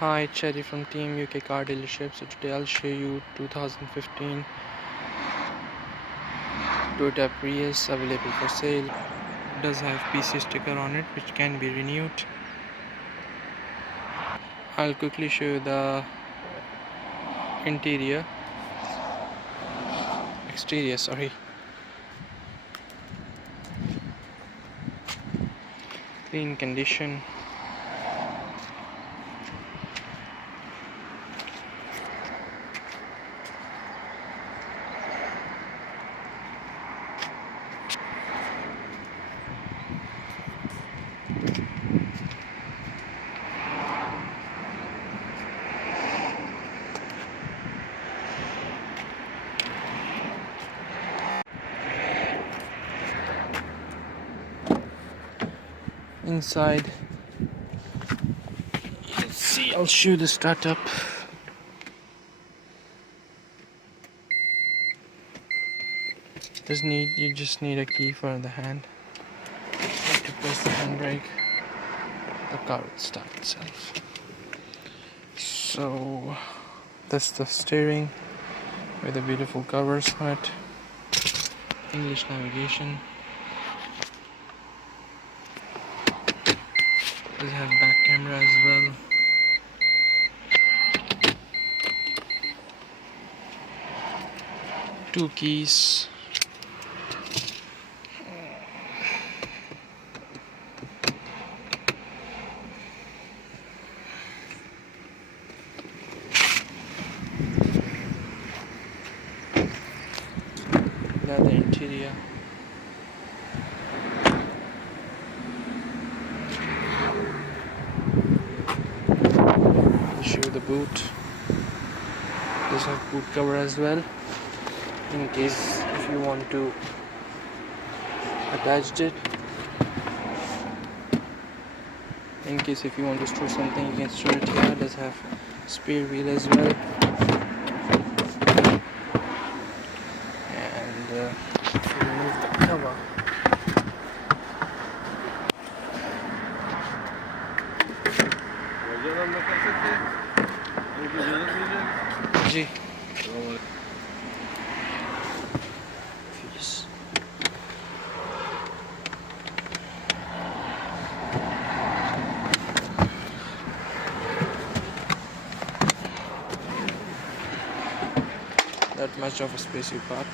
Hi, Cherry from Team UK Car Dealership. So today I'll show you 2015 Toyota Prius available for sale. It does have PC sticker on it which can be renewed. I'll quickly show you the exterior, sorry. Clean condition. Inside, let's see, I'll show you the startup. You just need a key for the hand. Need to press the handbrake. The car will start itself. So that's the steering with the beautiful covers on it. English navigation. Does have back camera as well. Two keys. Leather interior. I'll show you the boot. Does have boot cover as well, in case if you want to attach it. In case if you want to store something, you can store it here. It does have spare wheel as well. And remove the cover. Ji that much of a space you park.